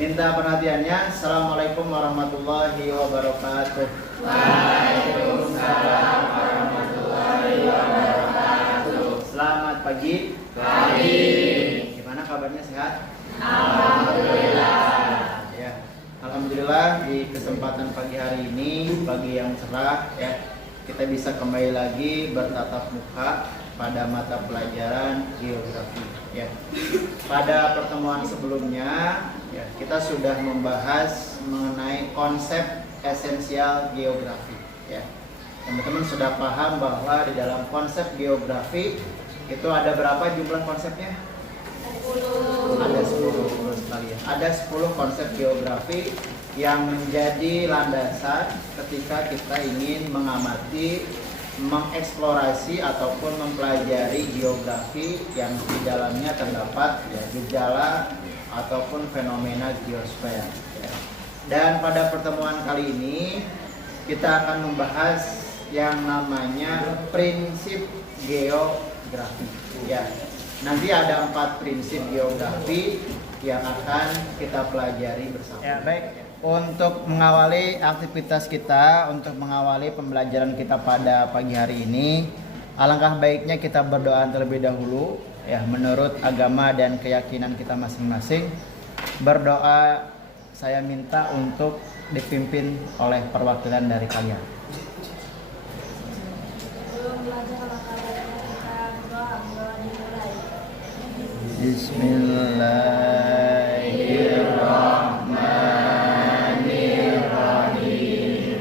Minta perhatiannya. Assalamualaikum warahmatullahi wabarakatuh. Waalaikumsalam warahmatullahi wabarakatuh. Selamat pagi. Pagi. Gimana kabarnya, sehat? Alhamdulillah. Ya, alhamdulillah di kesempatan pagi hari ini, pagi yang cerah ya, kita bisa kembali lagi bertatap muka pada mata pelajaran geografi ya. Pada pertemuan sebelumnya ya, kita sudah membahas mengenai konsep esensial geografi ya. Teman-teman sudah paham bahwa di dalam konsep geografi itu ada berapa jumlah konsepnya? 10. Ada 10 sekali ya. Ada 10 konsep geografi yang menjadi landasan ketika kita ingin mengamati, mengeksplorasi ataupun mempelajari geografi yang di dalamnya terdapat ya, gejala ataupun fenomena geosfer ya. Dan pada pertemuan kali ini kita akan membahas yang namanya prinsip geografi ya. Nanti ada 4 prinsip geografi yang akan kita pelajari bersama. Ya, baik. Untuk mengawali aktivitas kita, untuk mengawali pembelajaran kita pada pagi hari ini, alangkah baiknya kita berdoa terlebih dahulu ya, menurut agama dan keyakinan kita masing-masing. Berdoa saya minta untuk dipimpin oleh perwakilan dari kalian. Bismillahirrahmanirrahim.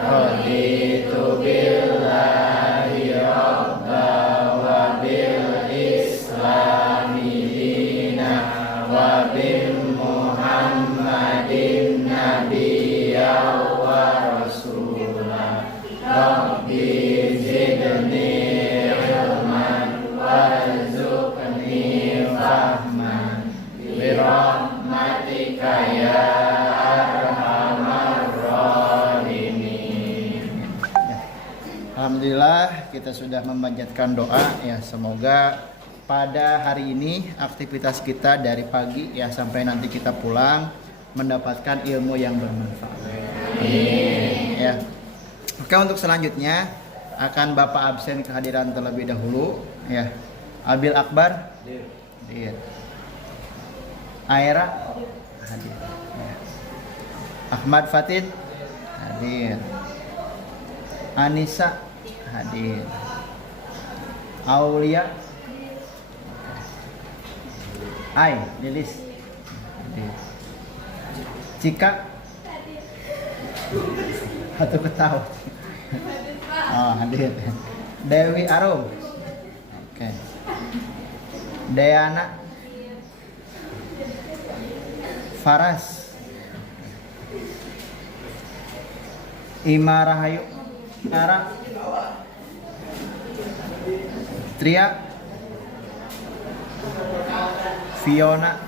Raditu billahi rabba wa bil islami dina wa bil muhammadin nabiyya wa rasulah. Rabbi zidni ilman warzuqni fahman birahmatika ya arhamar rahimin. Alhamdulillah kita sudah memanjatkan doa ya, semoga pada hari ini aktivitas kita dari pagi ya sampai nanti kita pulang mendapatkan ilmu yang bermanfaat. Amin. Ya. Oke, untuk selanjutnya akan Bapak absen kehadiran terlebih dahulu ya. Abil Akbar hadir. Aira hadir ya. Ahmad Fatid hadir. Anissa hadir. Aulia Ai Lilis hadir. Cika atau ketawa. Oh, hadir. Dewi Arum. Oke. Deana. Faras. Ima Rahayu. Ara. Tria. Fiona.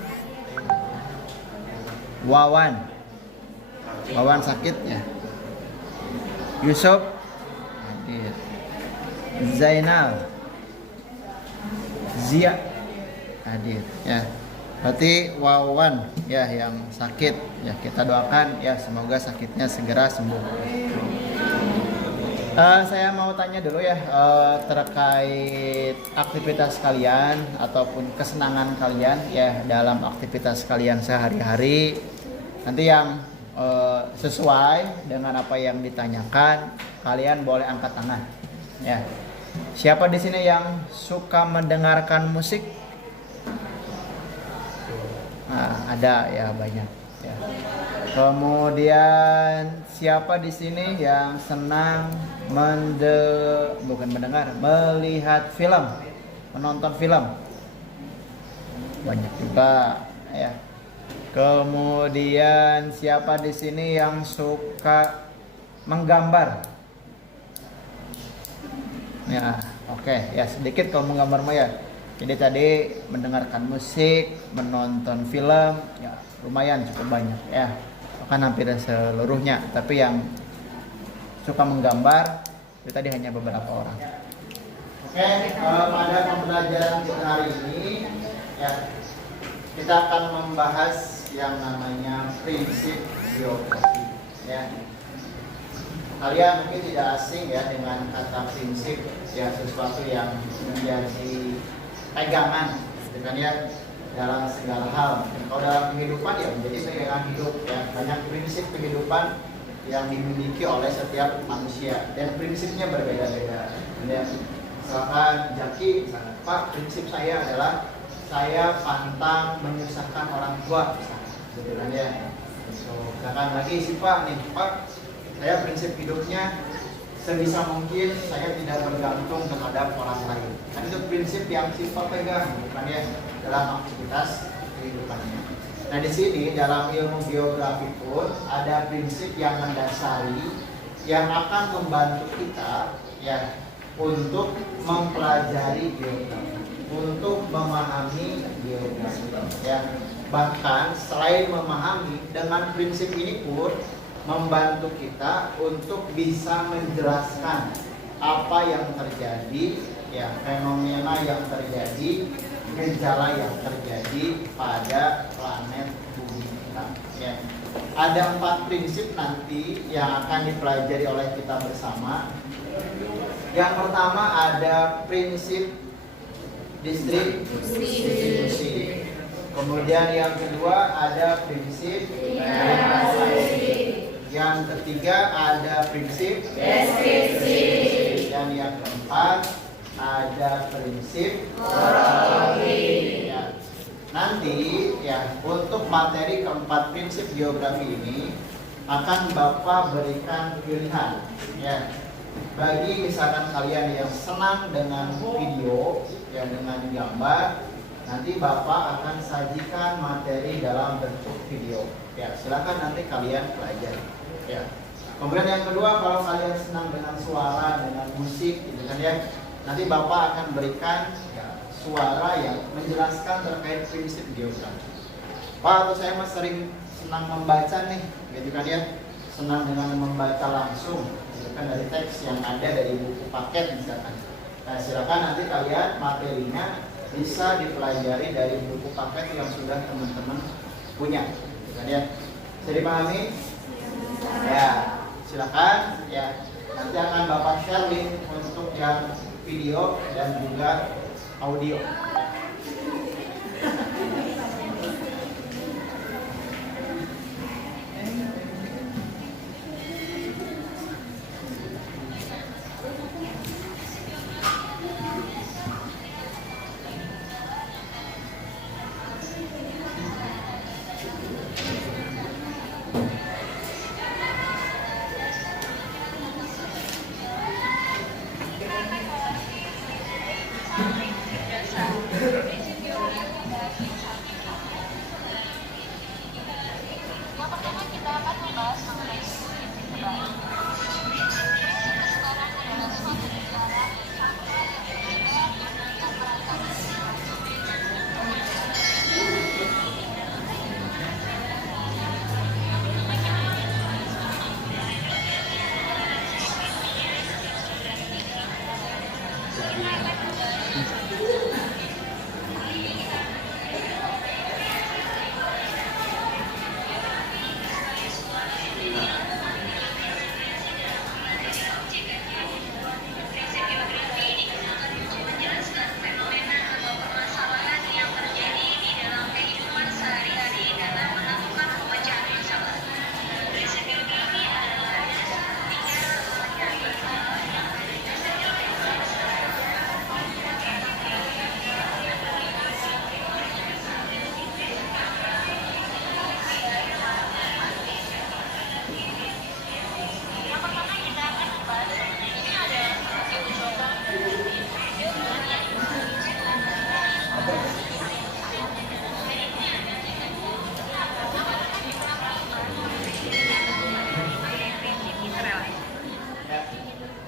Wawan. Wawan sakit ya. Yusuf hadir. Zainal. Zia hadir ya. Berarti Wawan ya yang sakit ya, kita doakan ya semoga sakitnya segera sembuh. Saya mau tanya dulu ya terkait aktivitas kalian ataupun kesenangan kalian ya dalam aktivitas kalian sehari-hari. Nanti yang sesuai dengan apa yang ditanyakan, kalian boleh angkat tangan. Ya. Siapa di sini yang suka mendengarkan musik? Nah, ada ya banyak. Ya. Kemudian siapa di sini yang senang melihat film, menonton film? Banyak juga. Ya. Kemudian siapa di sini yang suka menggambar? Ya, oke. Ya sedikit kalau menggambar mah ya. Jadi tadi mendengarkan musik, menonton film, ya lumayan cukup banyak ya. Bukan hampir seluruhnya, tapi yang suka menggambar itu tadi hanya beberapa orang. Oke, pada pembelajaran kita hari ini ya kita akan membahas yang namanya prinsip geografi. Ya. Kalian mungkin tidak asing ya dengan kata prinsip, ya sesuatu yang menjadi pegangan, dengan ya dalam segala hal. Kalau dalam kehidupan ya menjadi pegangan hidup ya, banyak prinsip kehidupan yang dimiliki oleh setiap manusia dan prinsipnya berbeda-beda. Ya, misalkan Jaki, misalkan, Pak, prinsip saya adalah saya pantang menyusahkan orang tua, misalkan ya. Misalkan lagi si Pak nih, Pak, saya prinsip hidupnya sebisa mungkin saya tidak bergantung terhadap orang lain. Kan itu prinsip yang si Pak pegang, bukan ya, dalam aktivitas kehidupannya. Nah di sini dalam ilmu geografi pun ada prinsip yang mendasari yang akan membantu kita ya untuk mempelajari geografi, untuk memahami geografi. Ya, bahkan selain memahami, dengan prinsip ini pun membantu kita untuk bisa menjelaskan apa yang terjadi, ya fenomena yang terjadi, gejala yang terjadi pada planet bumi kita. Ya. Ada 4 prinsip nanti yang akan dipelajari oleh kita bersama. Yang pertama ada prinsip distribusi. Kemudian yang kedua ada prinsip generasi. Yang ketiga ada prinsip deskripsi. Dan yang keempat ada prinsip kronologi. Ya. Nanti ya untuk materi keempat prinsip geografi ini akan Bapak berikan pilihan ya. Bagi misalkan kalian yang senang dengan video ya, dengan gambar, nanti Bapak akan sajikan materi dalam bentuk video. Ya, silakan nanti kalian pelajari. Ya. Kemudian yang kedua, kalau kalian senang dengan suara, dengan musik, gitu kan ya, nanti Bapak akan berikan ya, suara yang menjelaskan terkait prinsip geografi. Pak, atau saya mah sering senang membaca nih, gitu kan ya, senang dengan membaca langsung, gitu kan, dari teks yang ada dari buku paket misalkan. Nah, silakan nanti kalian materinya bisa dipelajari dari buku paket yang sudah teman-teman punya, gitu kan ya. Bisa dipahami? Ya, silakan ya. Nanti akan Bapak share link untuk yang video dan juga audio.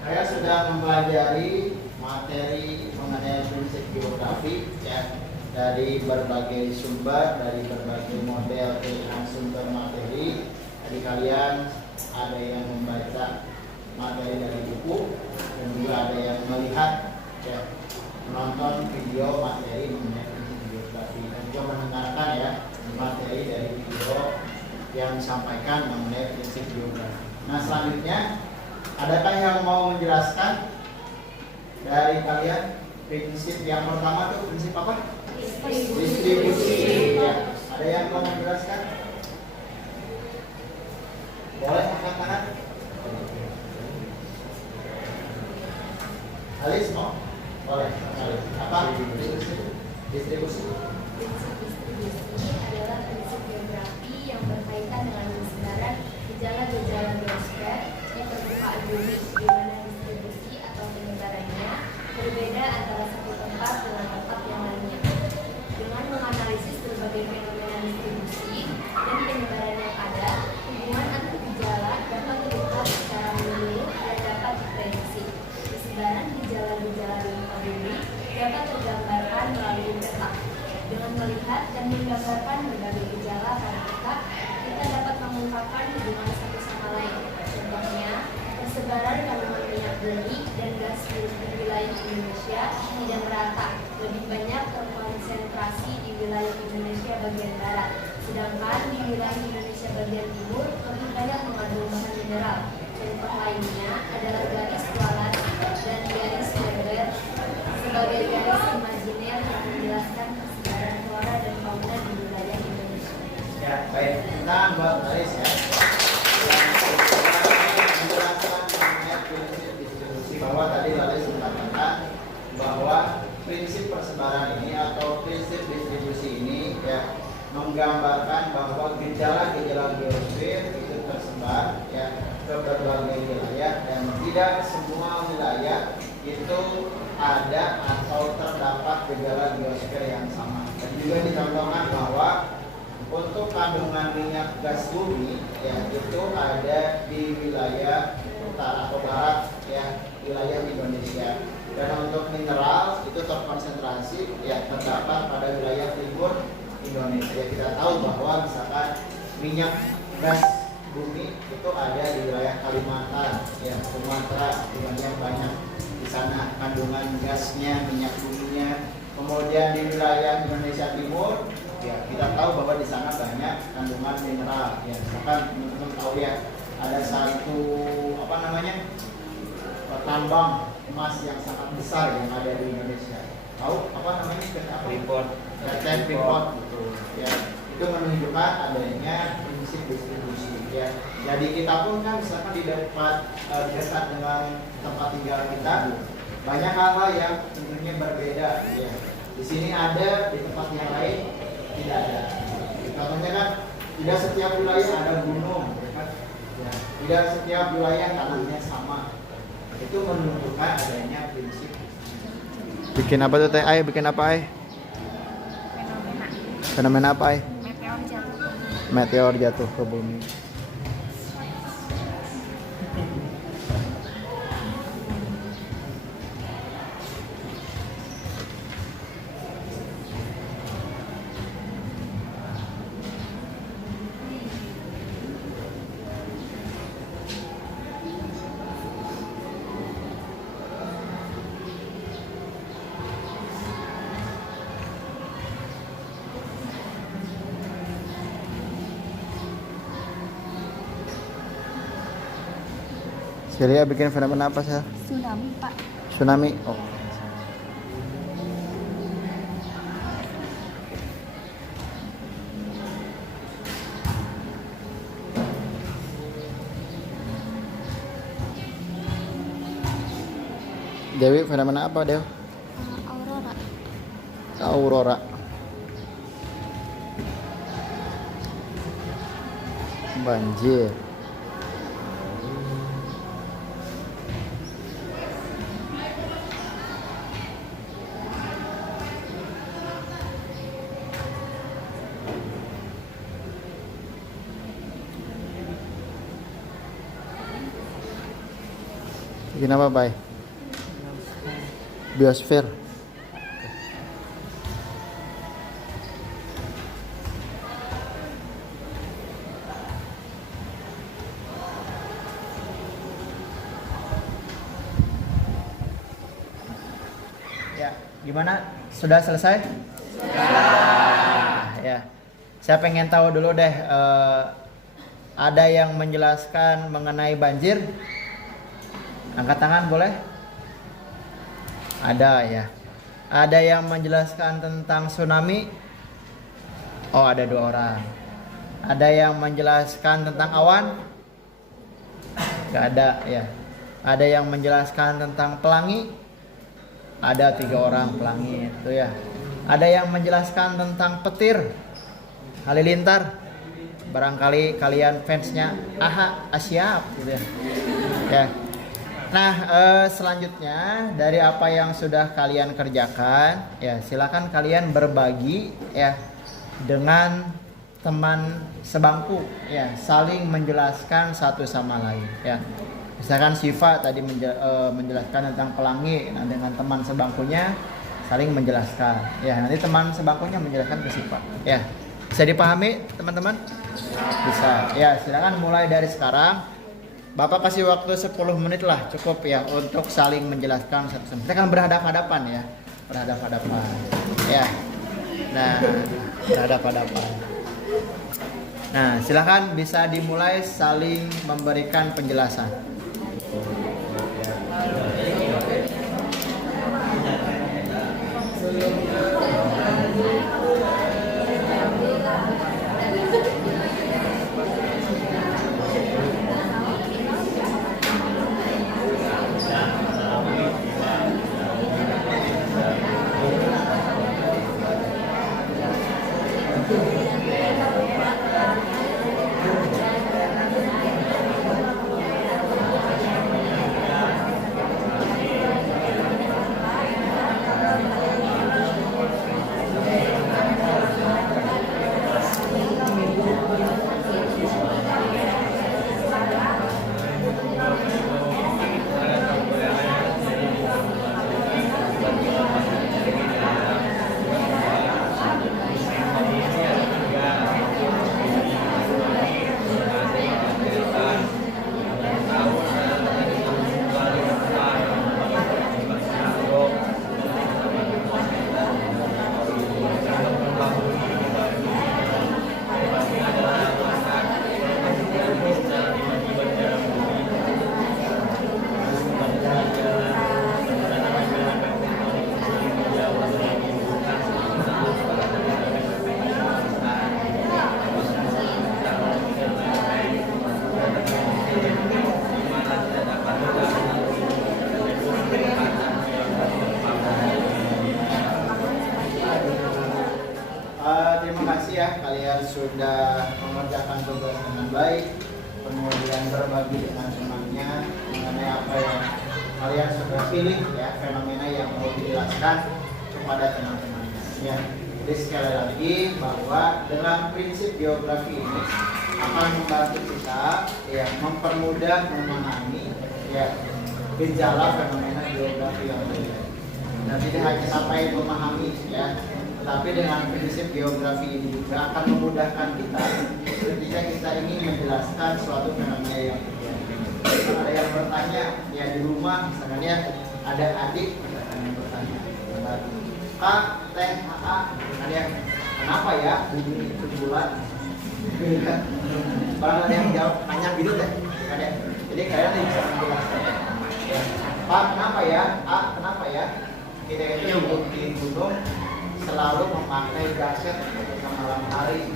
Saya sudah mempelajari materi mengenai prinsip geografi ya, dari berbagai sumber, dari berbagai model pilihan sumber materi. Jadi kalian ada yang membaca materi dari buku dan juga ada yang melihat ya, menonton video materi mengenai prinsip geografi dan juga mendengarkan ya materi dari video yang disampaikan mengenai prinsip geografi. Nah selanjutnya, adakah yang mau menjelaskan dari kalian prinsip yang pertama tuh prinsip apa? Distribusi. Ya. Ada yang mau menjelaskan? Boleh angkat tangan. Alis mau? Boleh. Alis. Apa? Distribusi. Prinsip distribusi adalah prinsip geografi yang berkaitan dengan kesebaran gejala-gejala geosfer yang permukaan bumi, di mana distribusi atau penyebarannya berbeda antara satu tempat dengan tempat yang lainnya. Dengan menganalisis berbagai fenomena distribusi dan penyebaran yang ada, hubungan antar gejala dapat dilihat secara menyeluruh dan dapat diprediksi. Kesebaran gejala-gejala di muka bumi dapat tergambarkan melalui peta. Dengan melihat dan menggambarkan berbagai gejala pada peta, kita dapat mengungkapkan hubungan satu sama lain. Contohnya, persebaran kandungan minyak bumi dan gas di wilayah Indonesia tidak merata, lebih banyak terkonsentrasi di wilayah Indonesia bagian barat, sedangkan di wilayah Indonesia bagian timur lebih banyak mengandung bahan mineral. Contoh lainnya adalah garis kualat dan garis Weber sebagai garis imajiner yang menjelaskan persebaran flora dan fauna di wilayah Indonesia. Ya, baik. Kita buat garis ya. Menjelaskan mengenai prinsip distribusi, bahwa tadi Laris mengatakan bahwa prinsip persebaran ini atau prinsip distribusi ini ya menggambarkan bahwa gejala-gejala geosfer itu tersebar ya ke berbagai wilayah dan tidak semua wilayah itu ada atau terdapat gejala geosfer yang sama. Dan juga dicontohkan bahwa untuk kandungan minyak gas bumi ya itu ada di wilayah utara atau barat ya wilayah Indonesia. Dan untuk mineral itu terkonsentrasi ya terdapat pada wilayah timur Indonesia. Kita tahu bahwa misalkan minyak gas bumi itu ada di wilayah Kalimantan ya Sumatera banyak di sana kandungan gasnya minyak buminya. Kemudian di wilayah Indonesia Timur ya kita tahu bahwa di sana banyak kandungan mineral ya misalkan teman-teman tahu ya ada satu apa namanya tambang emas yang sangat besar yang ada di Indonesia. Tahu apa namanya? Freeport. Freeport. Ya, itu menunjukkan adanya prinsip distribusi. Ya, jadi kita pun kan misalkan di dekat dengan tempat tinggal kita banyak hal-hal yang tentunya berbeda. Ya, di sini ada, di tempat yang lain tidak ada. Contohnya kan tidak setiap wilayah ada gunung, ya kan? Ya, tidak setiap wilayah tanahnya sama. Itu menunjukkan adanya prinsip. Bikin apa tuh teh? Ay, bikin apa ay? Fenomena apa ay? Meteor jatuh. Meteor jatuh ke bumi. Celia bikin fenomena apa sih? Tsunami, Pak. Tsunami. Oh. Dewi, fenomena apa Dew? Aurora. Aurora. Banjir. Bikin apa, Bay? Biosfer. Ya, gimana? Sudah selesai? Sudah. Ya. Saya pengen tahu dulu deh Ada yang menjelaskan mengenai banjir? Angkat tangan boleh? Ada ya. Ada yang menjelaskan tentang tsunami? Oh, ada 2 orang. Ada yang menjelaskan tentang awan? Gak ada ya. Ada yang menjelaskan tentang pelangi? Ada 3 orang pelangi itu ya. Ada yang menjelaskan tentang petir, halilintar? Barangkali kalian fansnya aha siap gitu ya. Ya. Nah, selanjutnya dari apa yang sudah kalian kerjakan, ya silakan kalian berbagi ya dengan teman sebangku, ya saling menjelaskan satu sama lain. Ya, misalkan Syifa tadi menjelaskan tentang pelangi, nah dengan teman sebangkunya saling menjelaskan. Ya, nanti teman sebangkunya menjelaskan ke Syifa. Ya, bisa dipahami teman-teman? Bisa. Ya, silakan mulai dari sekarang. Bapak kasih waktu 10 menit lah cukup ya untuk saling menjelaskan satu sama lain. Kita kan berhadapan-hadapan ya, berhadapan-hadapan. Ya, nah berhadapan-hadapan. Nah, silakan bisa dimulai saling memberikan penjelasan. Terima kasih ya kalian sudah mengerjakan tugas dengan baik, kemudian berbagi dengan temannya mengenai apa yang kalian sudah pilih ya, fenomena yang mau dijelaskan kepada teman-temannya ya. Jadi sekali lagi bahwa dengan prinsip geografi ini akan membantu kita ya mempermudah memahami ya gejala fenomena geografi yang terjadi. Dan tidak hanya sampai memahami ya, tapi dengan prinsip geografi ini juga akan memudahkan kita ketika kita ingin menjelaskan suatu fenomena yang terjadi. Ada yang bertanya ya di rumah, misalkan ya ada adik yang bertanya, Kak, Teh, A, ada yang kenapa ya bumi itu bulat? Kalau ada yang jawab tanya gitu teh, ada. Jadi kalian bisa menjelaskan. Ya. Pak, kenapa ya? A, kenapa ya? Kita itu di gunung selalu memakai jaket ketika malam hari.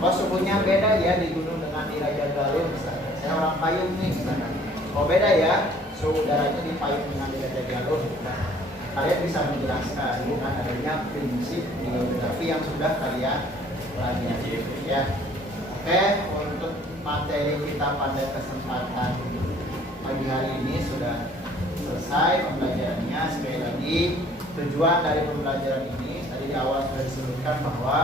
Oh, suhunya beda ya di gunung dengan di Raja Galuh misalnya. Saya orang Payung nih misalnya. Oh, beda ya suhu udaranya di Payung dengan di Raja Galuh. Kalian bisa menjelaskan dengan adanya prinsip geografi yang sudah kalian pelajari ya. Oke, untuk materi kita pada kesempatan pagi hari ini sudah selesai pembelajarannya. Sekali lagi tujuan dari pembelajaran ini tadi di awal sudah disebutkan bahwa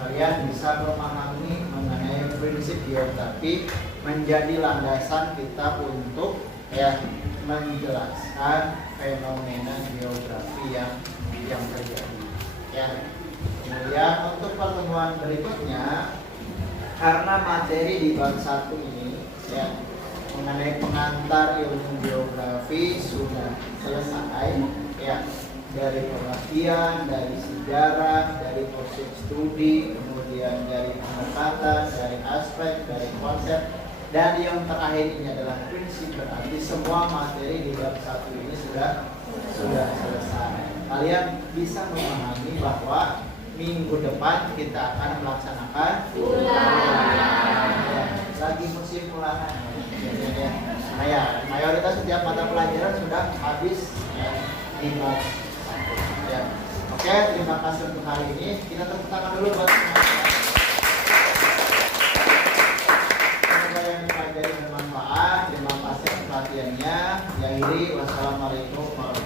kalian bisa memahami mengenai prinsip geografi menjadi landasan kita untuk ya menjelaskan fenomena geografi yang terjadi. Ya. Kemudian untuk pertemuan berikutnya, karena materi di bab 1 ini ya mengenai pengantar ilmu geografi sudah selesai ya, dari pengertian, dari sejarah, dari proses studi, kemudian dari pendekatan, dari aspek aspek, dari konsep, dan yang terakhir ini adalah prinsip. Berarti semua materi di bab 1 ini sudah selesai. Kalian bisa memahami bahwa minggu depan kita akan melaksanakan ulangan. Lagi musim ulangan. Nah ya, mayoritas setiap mata pelajaran sudah habis ya, di bab 1. Ya. Oke, terima kasih untuk hari ini. Kita tepuk tangan dulu buat semoga yang dipelajari bermanfaat. Terima kasih atas perhatiannya. Yang akhiri, wassalamualaikum warahmatullahi wabarakatuh.